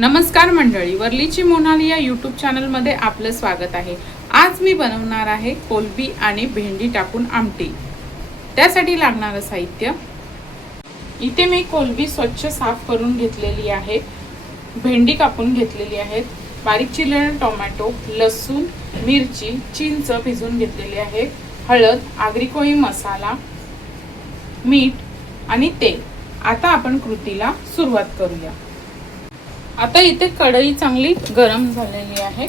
नमस्कार मंडळी, वर्लीची मोनाली या यूट्यूब चॅनलमध्ये आपलं स्वागत आहे। आज मी बनवणार आहे कोलंबी आणि भेंडी टाकून आमटी। त्यासाठी लागणारं साहित्य, इथे मी कोलंबी स्वच्छ साफ करून घेतलेली आहे, भेंडी कापून घेतलेली आहे, बारीक चिरलेला टोमॅटो, लसूण, मिरची, चिंच भिजवून घेतलेली आहे, हळद, आगरी कोळी मसाला, मीठ आणि तेल। आता आपण कृतीला सुरुवात करूया। आता इथे कढई चांगली गरम झालेली आहे,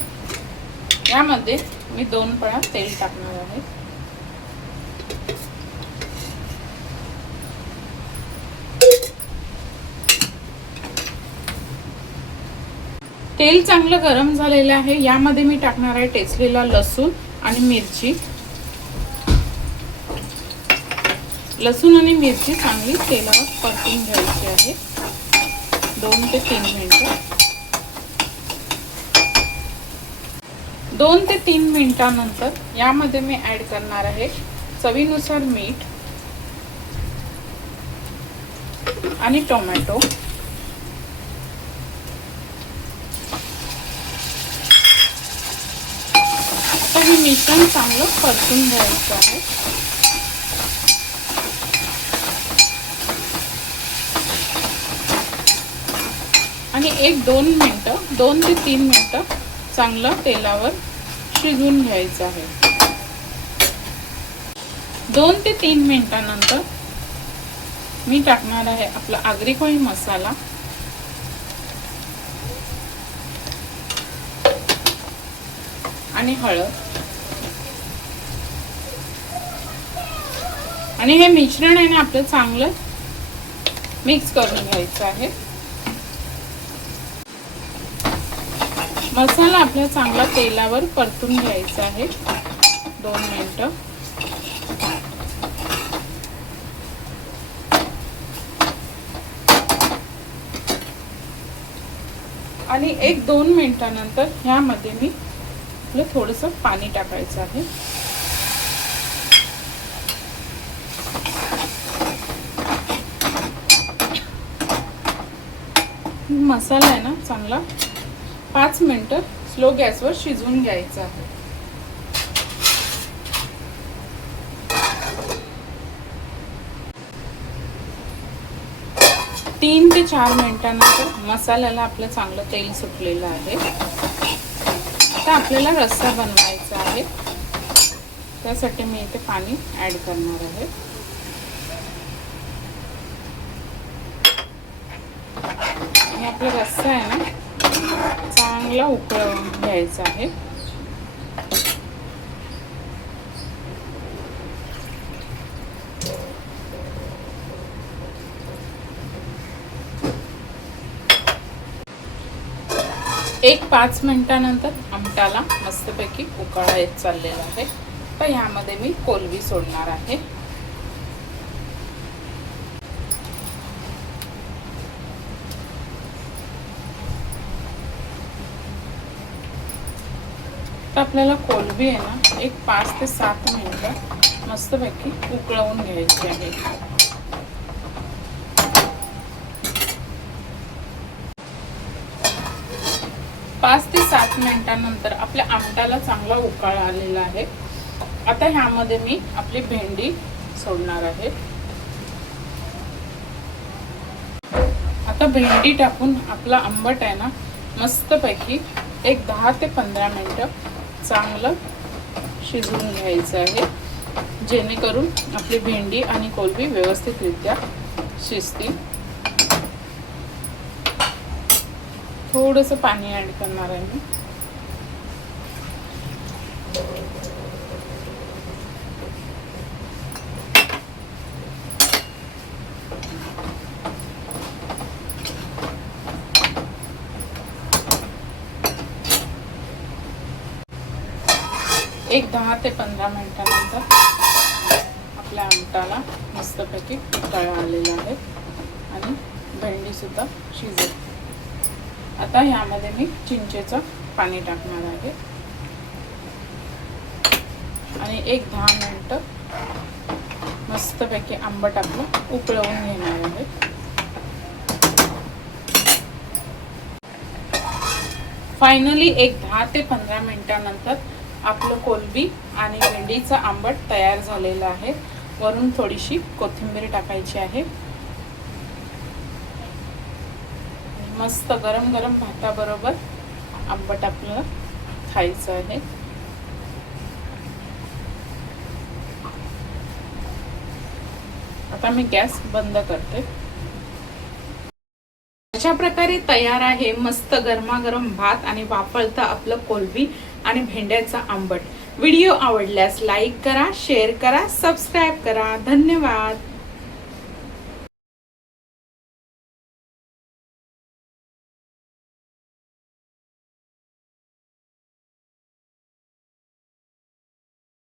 यामध्ये मी 2 पळा तेल टाकणार आहे। तेल चांगलं गरम झालेलं आहे, यामध्ये मी टाकणार आहे ठेचलेला लसूण आणि मिरची। लसूण आणि मिरची चांगली तेलावर परतून घ्यायची आहे 2 ते 3 मिनिटं। 2 ते 3 मिनिटांनंतर यामध्ये मी ऍड करणार आहे चवीनुसार मीठ आणि टोमॅटो। आता हे मिश्रण चांगलं परतून घ्यायचं आहे। आणि 1-2 मिनिटं, 2 ते 3 मिनिटं चांगलं तेलावर शिजवून घ्यायचं आहे। 2 ते 3 मिनिटांनंतर मी टाकणार आहे आपला आगरी कोळी मसाला आणि हळद, आणि हे मिश्रण आहे ना आपलं चांगलं मिक्स करून घ्यायचं आहे। मसाला आपल्या चांगला तेलावर परतून घ्यायचा आहे 2 मिनिटं। आणि 1-2 मिनिटांनंतर ह्यामध्ये मी आपलं थोडंसं पाणी टाकायचं आहे। मसाला आहे ना चांगला 5 मिनिटं स्लो गॅसवर शिजवून घ्यायचा आहे। 3 ते 4 मिनिटांनंतर मसाल्याला आपलं चांगलं तेल सुटलेलं आहे। आता आपल्याला रस्सा बनवायचा आहे, त्यासाठी मी इथे पाणी ऍड करणार आहे। आणि आपला रस्सा आहे ना चांगला उकळून घ्यायचा आहे। एक 5 मिनिटांनंतर आमटाला मस्तपैकी उकळा येत चाललेला आहे। तर ह्यामध्ये मी कोलंबी सोडणार आहे। तर आपल्याला कोलंबी आहे ना एक 5 ते 7 मिनिटं मस्तपैकी उकळवून घ्यायची आहे। 5 ते 7 मिनिटांनंतर आपल्या आमटाला चांगला उकळा आलेला आहे। आता ह्यामध्ये मी आपली भेंडी सोडणार आहे। आता भेंडी टाकून आपला आंबट आहे ना मस्तपैकी एक 10 ते 15 मिनिटं चांगलं शिजवून घ्यायचं आहे, जेणेकरून आपली भेंडी आणि कोलंबी व्यवस्थितरित्या शिजतील। थोडंसं पाणी ऍड करणार आहे मी। एक 10 ते 15 मिनिटांनंतर आपल्या आमटाला मस्तपैकी उकळा आलेला आहे आणि भेंडी सुद्धा शिजली। आता ह्यामध्ये मी चिंचेचं पाणी टाकणार आहे आणि एक 10 मिनिटं मस्तपैकी आंबट आपलं उकळवून घेणार आहे। फायनली एक 10 ते 15 मिनिटांनंतर आपलं कोलंबी आणि भेंडीचं आंबट तयार झालेलं आहे. वरून थोडीशी कोथिंबीर टाकायची आहे. मस्त गरम गरम भाताबरोबर आंबट आपलं खायचं आहे. आता मी गॅस बंद करते. अशा प्रकारे तयार आहे मस्त गरमागरम भात आणि वाफळतं आपलं कोलंबी आणि भेंड्याचा आंबट. व्हिडिओ आवडल्यास लाईक करा, शेअर करा, सबस्क्राईब करा. धन्यवाद.